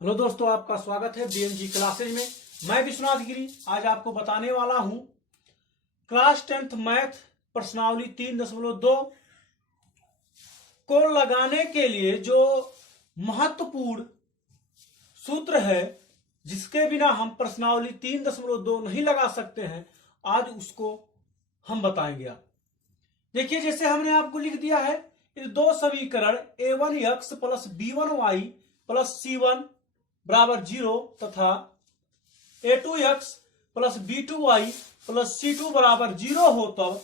Hello दोस्तों, आपका स्वागत है बीएमजी क्लासेज में। मैं विश्वनाथ गिरी आज आपको बताने वाला हूं क्लास 10th मैथ प्रश्नावली 3.2 को लगाने के लिए जो महत्वपूर्ण सूत्र है, जिसके बिना हम प्रश्नावली 3.2 नहीं लगा सकते हैं, आज उसको हम बताएंगे। देखिए, जैसे हमने आपको लिख दिया है, ये दो समीकरण a1x plus b1y plus c1 बराबर 0 तथा a2x plus b2y plus c2 बराबर 0 हो, तब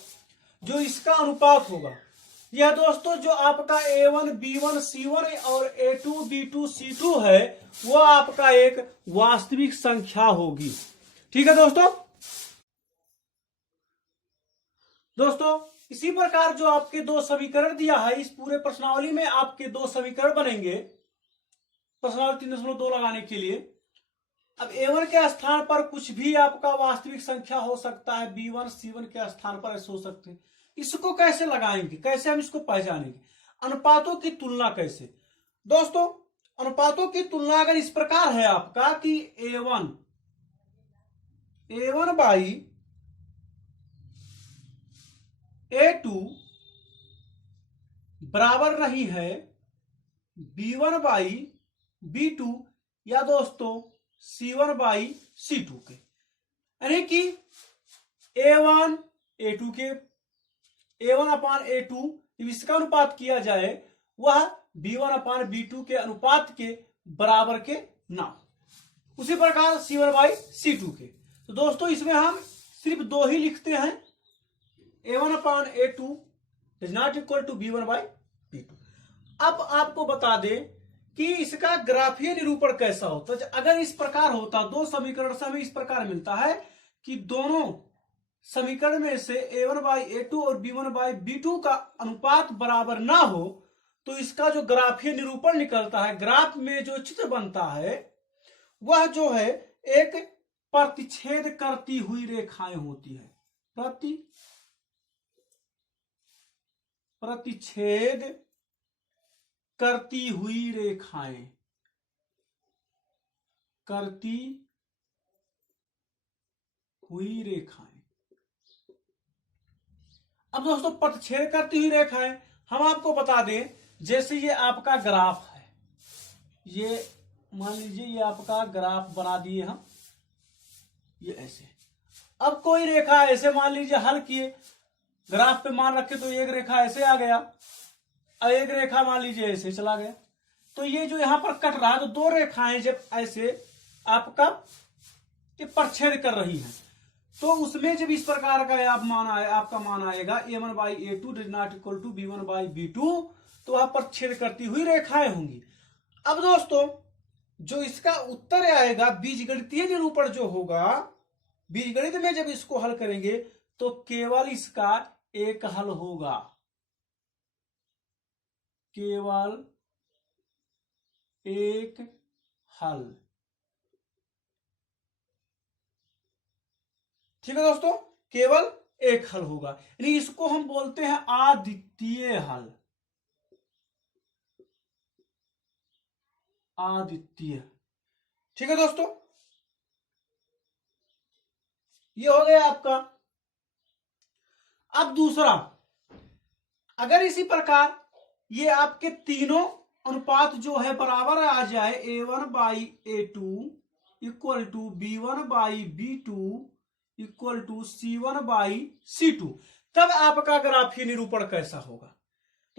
जो इसका अनुपात होगा, यह दोस्तों जो आपका a1 b1 c1 और a2 b2 c2 है, वह आपका एक वास्तविक संख्या होगी। ठीक है दोस्तों, इसी प्रकार जो आपके दो समीकरण दिया है, इस पूरे प्रश्नावली में आपके दो समीकरण बनेंगे प्रश्नावली 3.2 लगाने के लिए। अब a1 के स्थान पर कुछ भी आपका वास्तविक संख्या हो सकता है, b1 c1 के स्थान पर ऐसे हो सकते हैं। इसको कैसे लगाएंगे, कैसे हम इसको पहचानेंगे? अनुपातों की तुलना कैसे? दोस्तों, अनुपातों की तुलना अगर इस प्रकार है आपका कि a1 बाई a2 बराबर नहीं है b1 बाई b2 या दोस्तों c1 बाई c2 के, यानी कि a1 a2 के a1 अपान a2 जब इसका अनुपात किया जाए, वह b1 अपान b2 के अनुपात के बराबर के ना। उसी प्रकार c1 बाई c2 के। तो दोस्तों, इसमें हम सिर्फ दो ही लिखते हैं, a1 upon a2 is not equal to b1 by b2। अब आपको बता दें कि इसका ग्राफीय निरूपण कैसा होता है। अगर इस प्रकार होता, दो समीकरण से हमें इस प्रकार मिलता है कि दोनों समीकरण में से a1 बाई a2 और b1 बाई b2 का अनुपात बराबर ना हो, तो इसका जो ग्राफीय निरूपण निकलता है, ग्राफ में जो चित्र बनता है, वह जो है एक प्रतिच्छेद करती हुई रेखाएं होती है। प्रतिच्छेद करती हुई रेखाएं, करती हुई रेखाएं। अब दोस्तों, प्रतिच्छेद करती हुई रेखाएं हम आपको बता दें, जैसे ये आपका ग्राफ है, ये मान लीजिए ये आपका ग्राफ बना दिए हम, ये ऐसे। अब कोई रेखा ऐसे मान लीजिए हल किए, ग्राफ पे मान रखे, तो एक रेखा ऐसे आ गया और एक रेखा मान लीजिए ऐसे चला गया। तो ये जो यहां पर कट रहा है, तो दो रेखाएं जब ऐसे आपका ये प्रच्छेद कर रही हैं, तो उसमें जब इस प्रकार का आपका मान आएगा a1 by a2 is not equal to b1 by b2, तो वह प्रच्छेद करती हुई रेखाएं होंगी। अब दोस्तों, जो इसका उत्तर आएगा, बीजगणितीय निरूपण जो होगा, बीजगणित में जब इसको हल करेंगे तो केवल इसका एक हल होगा, केवल एक हल। ठीक है दोस्तों, केवल एक हल होगा, यानी इसको हम बोलते हैं अद्वितीय हल। अद्वितीय। ठीक है दोस्तों, ये हो गया आपका। अब दूसरा, अगर इसी प्रकार ये आपके तीनों अनुपात जो है बराबर आ जाए, a1 by a2 equal to b1 by b2 equal to c1 by c2, तब आपका ग्राफीय निरूपण कैसा होगा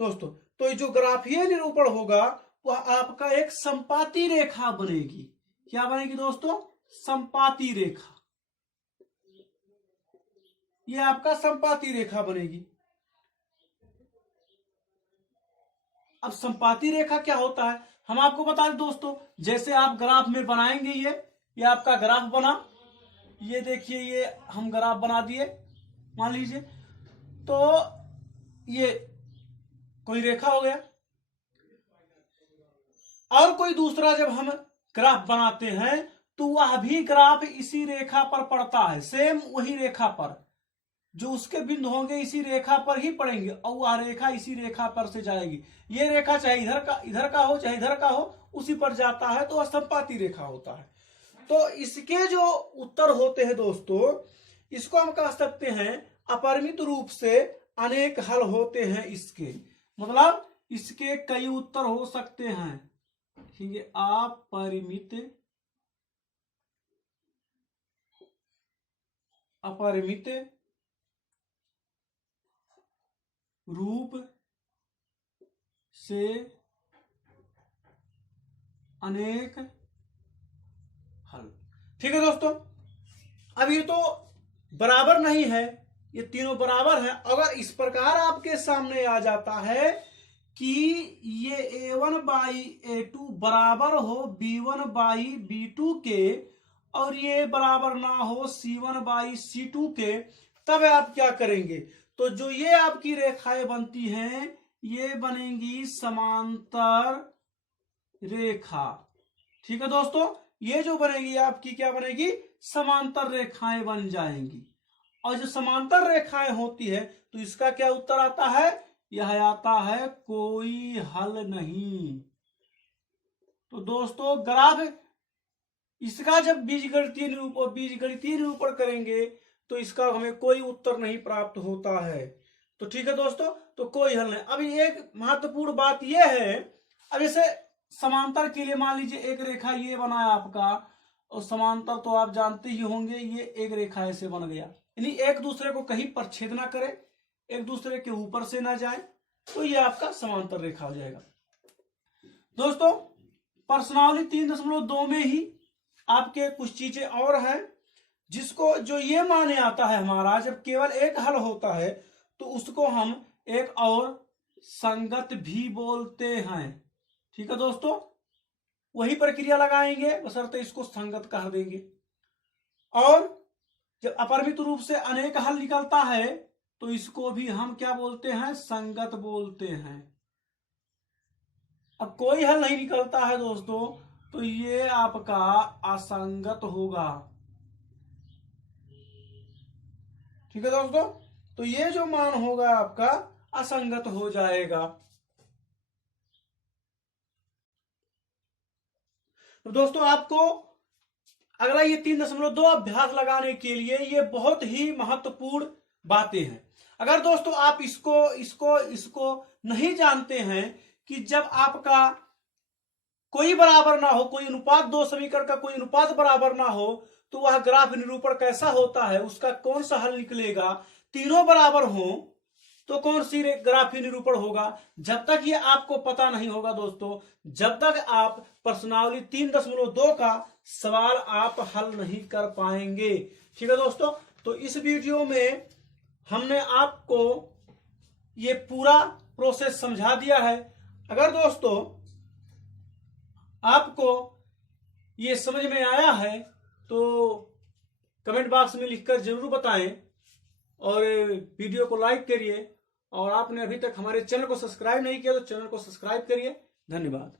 दोस्तों? तो जो ग्राफीय निरूपण होगा, वह आपका एक संपाती रेखा बनेगी। क्या बनेगी दोस्तों? संपाती रेखा। यह आपका संपाती रेखा बनेगी। अब संपाती रेखा क्या होता है, हम आपको बता दें दोस्तों, जैसे आप ग्राफ में बनाएंगे, ये आपका ग्राफ बना, ये देखिए, ये हम ग्राफ बना दिए मान लीजिए, तो ये कोई रेखा हो गया। और कोई दूसरा जब हम ग्राफ बनाते हैं, तो वह भी ग्राफ इसी रेखा पर पड़ता है, सेम वही रेखा पर, जो उसके बिंदु होंगे इसी रेखा पर ही पड़ेंगे, और वह रेखा इसी रेखा पर से जाएगी। ये रेखा चाहे इधर का हो चाहे इधर का हो, उसी पर जाता है तो असंपाती रेखा होता है। तो इसके जो उत्तर होते हैं दोस्तों, इसको हम कह सकते हैं अपरिमित रूप से अनेक हल होते हैं इसके, मतलब इसके कई उत्तर हो सकते हैं, ठीक है। अपरिमित रूप से अनेक हल, ठीक है दोस्तों। अब ये तो बराबर नहीं है, ये तीनों बराबर है। अगर इस प्रकार आपके सामने आ जाता है कि ये a1 बाई a2 बराबर हो b1 बाई b2 के, और ये बराबर ना हो c1 बाई c2 के, तब आप क्या करेंगे? तो जो ये आपकी रेखाएं बनती हैं ये बनेंगी समांतर रेखा, ठीक है दोस्तों। ये जो बनेगी आपकी क्या बनेगी? समांतर रेखाएं बन जाएंगी। और जो समांतर रेखाएं होती है तो इसका क्या उत्तर आता है? यह आता है कोई हल नहीं। तो दोस्तों ग्राफ इसका जब बीजगणितीय निरूपण करेंगे तो इसका हमें कोई उत्तर नहीं प्राप्त होता है। तो ठीक है दोस्तों, तो कोई हल नहीं। अभी एक महत्वपूर्ण बात यह है, अब जैसे समांतर के लिए मान लीजिए एक रेखा ये बना है आपका, और समांतर तो आप जानते ही होंगे, ये एक रेखा ऐसे बन गया, यानी एक दूसरे को कहीं पर छेद ना करे, एक दूसरे के ऊपर से ना जाए, तो ये आपका समांतर रेखा हो जाएगा। दोस्तों प्रश्नावली 3.2 में ही आपके कुछ चीजें और हैं, जिसको जो ये माने आता है हमारा, जब केवल एक हल होता है तो उसको हम एक और संगत भी बोलते हैं, ठीक है दोस्तों। वही प्रक्रिया लगाएंगे, बशर्ते इसको संगत कह देंगे। और जब अपरिमित रूप से अनेक हल निकलता है तो इसको भी हम क्या बोलते हैं? संगत बोलते हैं। अब कोई हल नहीं निकलता है दोस्तों तो ये आपका असंगत होगा, ठीक है दोस्तों। तो ये जो मान होगा आपका असंगत हो जाएगा। तो दोस्तों आपको अगला ये 3.2 अभ्यास लगाने के लिए ये बहुत ही महत्वपूर्ण बातें हैं। अगर दोस्तों आप इसको नहीं जानते हैं कि जब आपका कोई बराबर ना हो, कोई अनुपात, दो समीकरण का कोई अनुपात बराबर ना हो, तो वह ग्राफ निरूपण कैसा होता है, उसका कौन सा हल निकलेगा, तीनों बराबर हो तो कौन सी ग्राफी निरूपण होगा, जब तक ये आपको पता नहीं होगा दोस्तों, जब तक आप प्रश्नावली 3.2 का सवाल आप हल नहीं कर पाएंगे, ठीक है दोस्तों। तो इस वीडियो में हमने आपको ये पूरा प्रोसेस समझा दिया है। अगर दोस्तों आपको ये समझ में आया है तो कमेंट बॉक्स में लिखकर जरूर बताएं, और वीडियो को लाइक करिए, और आपने अभी तक हमारे चैनल को सब्सक्राइब नहीं किया तो चैनल को सब्सक्राइब करिए। धन्यवाद।